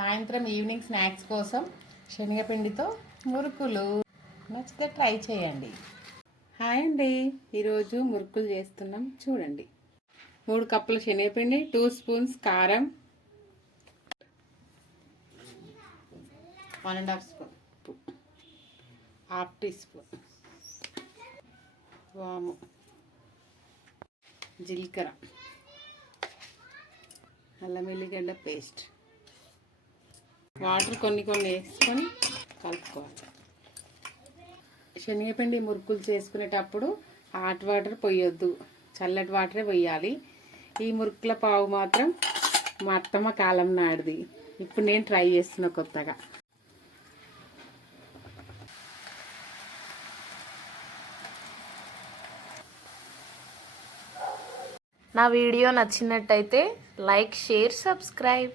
సాయంత్రం evening snacks కోసం శనగపిండితో మురుకులు నచ్చితే ట్రై చేయండి. హాయ్ అండి, ఈరోజు మురుకులు చేస్తున్నాం చూడండి. 3 కప్పుల శనగపిండి, 2 స్పూన్స్ కారం, 1.5 స్పూన్ ఉప్పు, 1/2 టీ స్పూన్ వాము, జీలకర్ర, అల్లం వెల్లిగడ్డ పేస్ట్, వాటర్ కొన్ని వేసుకొని కలుపుకోవాలి. శనగపిండి మురుకులు చేసుకునేటప్పుడు హాట్ వాటర్ పోయొద్దు, చల్లటి వాటరే పోయాలి. ఈ మురుకుల పావు మాత్రం మా అత్తమ్మ కాలం నాడిది, ఇప్పుడు నేను ట్రై చేస్తున్నా కొత్తగా. నా వీడియో నచ్చినట్టయితే లైక్, షేర్, సబ్స్క్రైబ్.